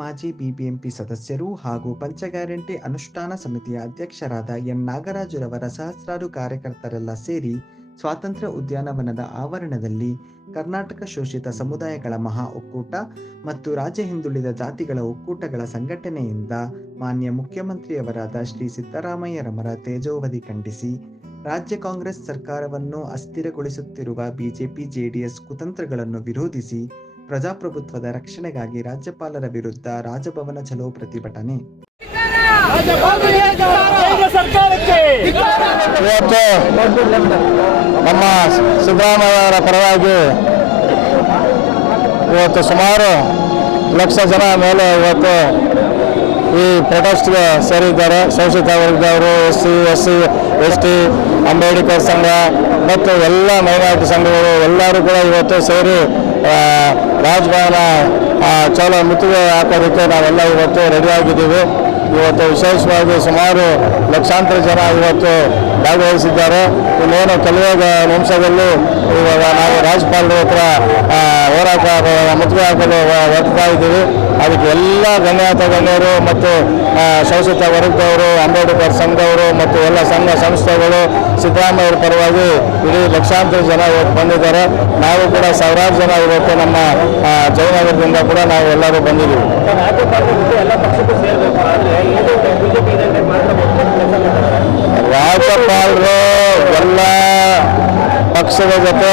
ಮಾಜಿ ಬಿಬಿಎಂಪಿ ಸದಸ್ಯರು ಹಾಗೂ ಪಂಚ ಗ್ಯಾರಂಟಿ ಅನುಷ್ಠಾನ ಸಮಿತಿಯ ಅಧ್ಯಕ್ಷರಾದ ಎನ್ ನಾಗರಾಜುರವರ ಸಹಸ್ರಾರು ಕಾರ್ಯಕರ್ತರೆಲ್ಲ ಸೇರಿ ಸ್ವಾತಂತ್ರ್ಯ ಉದ್ಯಾನವನದ ಆವರಣದಲ್ಲಿ ಕರ್ನಾಟಕ ಶೋಷಿತ ಸಮುದಾಯಗಳ ಮಹಾ ಒಕ್ಕೂಟ ಮತ್ತು ರಾಜ್ಯ ಹಿಂದುಳಿದ ಜಾತಿಗಳ ಒಕ್ಕೂಟಗಳ ಸಂಘಟನೆಯಿಂದ ಮಾನ್ಯ ಮುಖ್ಯಮಂತ್ರಿಯವರಾದ ಶ್ರೀ ಸಿದ್ದರಾಮಯ್ಯರವರ ತೇಜೋವಧಿ ಖಂಡಿಸಿ ರಾಜ್ಯ ಕಾಂಗ್ರೆಸ್ ಸರ್ಕಾರವನ್ನು ಅಸ್ಥಿರಗೊಳಿಸುತ್ತಿರುವ ಬಿಜೆಪಿ ಜೆಡಿಎಸ್ ಕುತಂತ್ರಗಳನ್ನು ವಿರೋಧಿಸಿ ಪ್ರಜಾಪ್ರಭುತ್ವದ ರಕ್ಷಣೆಗಾಗಿ ರಾಜ್ಯಪಾಲರ ವಿರುದ್ಧ ರಾಜಭವನ ಚಲೋ ಪ್ರತಿಭಟನೆ. ಇವತ್ತು ನಮ್ಮ ಸಿದ್ದರಾಮಯ್ಯವರ ಪರವಾಗಿ ಇವತ್ತು ಸುಮಾರು ಲಕ್ಷ ಜನ ಮೇಲೆ ಇವತ್ತು ಈ ಪ್ರೊಟೆಸ್ಟ್ಗೆ ಸೇರಿದ್ದಾರೆ. ಶೋಷಿತ ವರ್ಗದವರು, SC, ST, ಅಂಬೇಡ್ಕರ್ ಸಂಘ ಮತ್ತು ಎಲ್ಲ ಮೈನಾರಿಟಿ ಸಂಘಗಳು ಎಲ್ಲರೂ ಕೂಡ ಇವತ್ತು ಸೇರಿ ರಾಜಭವನ ಚಲೋ ಮುತ್ತಿಗೆ ಹಾಕೋದಕ್ಕೆ ನಾವೆಲ್ಲ ಇವತ್ತು ರೆಡಿಯಾಗಿದ್ದೀವಿ. ಇವತ್ತು ವಿಶೇಷವಾಗಿ ಸುಮಾರು ಲಕ್ಷಾಂತರ ಜನ ಇವತ್ತು ಭಾಗವಹಿಸಿದ್ದಾರೆ. ಇನ್ನೇನು ಕೆಲವೇ ನಿಮಿಷದಲ್ಲಿ ಇವಾಗ ನಾವು ರಾಜ್ಯಪಾಲರ ಹತ್ರ ಹೋರಾಟ ಮುತ್ತಿಗೆ ಹಾಕಲು ಹೊರಡ್ತಾ ಇದ್ದೀವಿ. ಅದಕ್ಕೆ ಎಲ್ಲ ಗಣ್ಯರು ಮತ್ತು ಶೋಷಿತ ವರ್ಗದವರು, ಅಂಬೇಡ್ಕರ್ ಸಂಘದವರು ಮತ್ತು ಎಲ್ಲ ಸಂಘ ಸಂಸ್ಥೆಗಳು ಸಿದ್ದರಾಮಯ್ಯರ ಪರವಾಗಿ ಇಡೀ ಲಕ್ಷಾಂತರ ಜನ ಇವತ್ತು ಬಂದಿದ್ದಾರೆ. ನಾವು ಕೂಡ ಸಾವಿರಾರು ಜನ ಇವತ್ತು ನಮ್ಮ ಜಯನಗರದಿಂದ ಕೂಡ ನಾವು ಎಲ್ಲರೂ ಬಂದಿದ್ದೀವಿ. ರಾಜ್ಯಪಾಲರು ಎಲ್ಲ ಪಕ್ಷದ ಜೊತೆ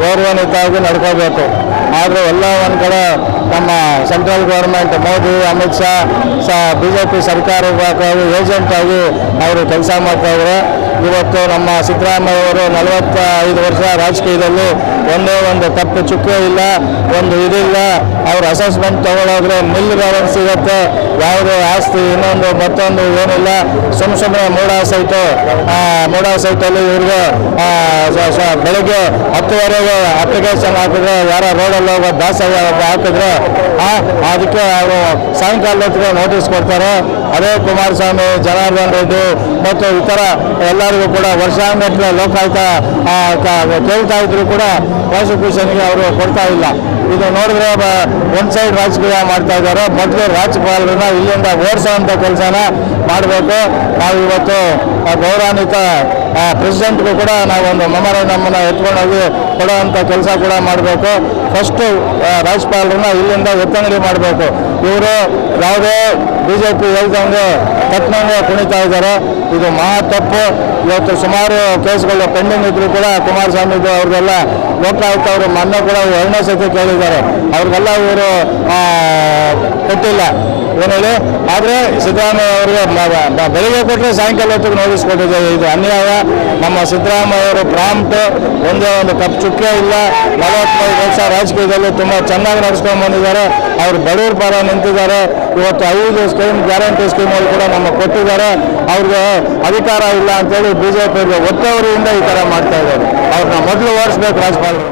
ಗೌರವಾನ್ವಿತವಾಗಿ ನಡ್ಕೋಬೇಕು. ಆದರೆ ಎಲ್ಲ ಒಂದು ಕಡೆ ನಮ್ಮ central government Modi, Amit Shah BJP ಸರ್ಕಾರಕ್ಕಾಗಿ ಏಜೆಂಟ್ ಆಗಿ ಅವರು ಕೆಲಸ ಮಾಡ್ತಾಯಿದ್ದಾರೆ. ಇವತ್ತು ನಮ್ಮ ಸಿದ್ದರಾಮಯ್ಯವರು 45 ವರ್ಷ ರಾಜಕೀಯದಲ್ಲಿ ಒಂದೇ ಒಂದು ತಪ್ಪು ಚುಕ್ಕೆ ಇಲ್ಲ, ಒಂದು ಇದಿಲ್ಲ. ಅವ್ರ ಅಸೆಸ್ಮೆಂಟ್ ತಗೊಳ್ಳೋದ್ರೆ ಮಿಲ್ ಬ್ಯಾಲೆನ್ಸ್ ಸಿಗುತ್ತೆ, ಯಾವುದೇ ಆಸ್ತಿ ಇನ್ನೊಂದು ಮತ್ತೊಂದು ಏನಿಲ್ಲ. ಸುಮ್ಮನೆ ಮೂಡಾ ಸೈಟಲ್ಲಿ ಇವ್ರಿಗೆ ಬೆಳಗ್ಗೆ 10 ಅಪ್ಲಿಕೇಶನ್ ಹಾಕಿದ್ರೆ, ಯಾರ ರೋಡಲ್ಲಿ ಹೋಗೋ ದಾಸಯ್ಯ ಹಾಕಿದ್ರೆ ಅದಕ್ಕೆ ಅವರು ಸಾಯಂಕಾಲ ಹೊತ್ತಿಗೆ ನೋಟಿಸ್ ಕೊಡ್ತಾರೆ. ಅದೇ ಕುಮಾರಸ್ವಾಮಿ, ಜನಾರ್ದನ್ ರೆಡ್ಡಿ ಮತ್ತು ಇತರ ಎಲ್ಲರಿಗೂ ಕೂಡ ವರ್ಷಾಂಗಟ್ಟಲೆ ಲೋಕಾಯುಕ್ತ ಕೇಳ್ತಾ ಇದ್ರು ಕೂಡ ಪ್ರಾಸಿಕ್ಯೂಷನ್ಗೆ ಅವರು ಕೊಡ್ತಾ ಇಲ್ಲ. ಇದು ನೋಡಿದ್ರೆ ಒಂದು ಸೈಡ್ ರಾಜಕೀಯ ಮಾಡ್ತಾ ಇದ್ದಾರೆ. ಮೊದಲು ರಾಜ್ಯಪಾಲರನ್ನ ಇಲ್ಲಿಂದ ಓಡಿಸೋವಂಥ ಕೆಲಸನ ಮಾಡಬೇಕು. ನಾವು ಇವತ್ತು ಗೌರವಾನ್ವಿತ ಪ್ರೆಸಿಡೆಂಟ್ಗೂ ಕೂಡ ನಾವೊಂದು ಮೆಮೊರಂಡಮನ್ನು ಎತ್ಕೊಂಡೋಗಿ ಕೊಡುವಂಥ ಕೆಲಸ ಕೂಡ ಮಾಡಬೇಕು. ಫಸ್ಟು ರಾಜ್ಯಪಾಲರನ್ನ ಇಲ್ಲಿಂದ ಎತ್ತಂಗಡಿ ಮಾಡಬೇಕು. ಇವರು ಯಾವುದೇ BJP ಹೇಳ್ದಂಗೆ ತಪ್ಪಂಗೆ ಕುಣಿತಾ ಇದ್ದಾರೆ. ಇದು ಮಹಾ ತಪ್ಪು. ಇವತ್ತು ಸುಮಾರು ಕೇಸ್ಗಳು ಪೆಂಡಿಂಗ್ ಇದ್ರು ಕೂಡ ಕುಮಾರಸ್ವಾಮಿದು ಅವ್ರಿಗೆಲ್ಲ ಲೋಕಾಯುಕ್ತ ಅವರು ಮೊನ್ನೆ ಕೂಡ 2ನೇ ಸತಿ ಕೇಳಿದ್ದಾರೆ. ಅವ್ರಿಗೆಲ್ಲ ಇವರು ಕೊಟ್ಟಿಲ್ಲ ಏನು ಹೇಳಿ. ಆದರೆ ಸಿದ್ದರಾಮಯ್ಯ ಅವರಿಗೆ ಬೆಳಿಗ್ಗೆ ಕೊಟ್ಟರೆ ಸಾಯಂಕಾಲ ಹೊತ್ತಿಗೆ ನೋಟಿಸ್ ಕೊಟ್ಟಿದ್ದೇವೆ. ಇದು ಅನ್ಯಾಯ. ನಮ್ಮ ಸಿದ್ದರಾಮಯ್ಯವರು ಪ್ರಾಂಪ್ಟ್, ಒಂದೇ ಒಂದು ಕಪ್ ಚುಕ್ಕೆ ಇಲ್ಲ. 45 ವರ್ಷ ರಾಜಕೀಯದಲ್ಲಿ ತುಂಬ ಚೆನ್ನಾಗಿ ನಡೆಸ್ಕೊಂಡು ಬಂದಿದ್ದಾರೆ. ಅವರು ಬಡವರ ಪರ ನಿಂತಿದ್ದಾರೆ. ಇವತ್ತು 5 ಗ್ಯಾರಂಟಿ ಸ್ಕೀಮಲ್ಲಿ ಕೂಡ ನಮಗೆ ಕೊಟ್ಟಿದ್ದಾರೆ. ಅವ್ರಿಗೆ ಅಧಿಕಾರ ಇಲ್ಲ ಅಂತೇಳಿ BJP ಒತ್ತವರಿಂದ ಈ ಥರ ಮಾಡ್ತಾ ಇದ್ದಾರೆ. ಅವ್ರನ್ನ ಮೊದಲು ಓಡಿಸ್ಬೇಕು ರಾಜ್ಯಪಾಲರು.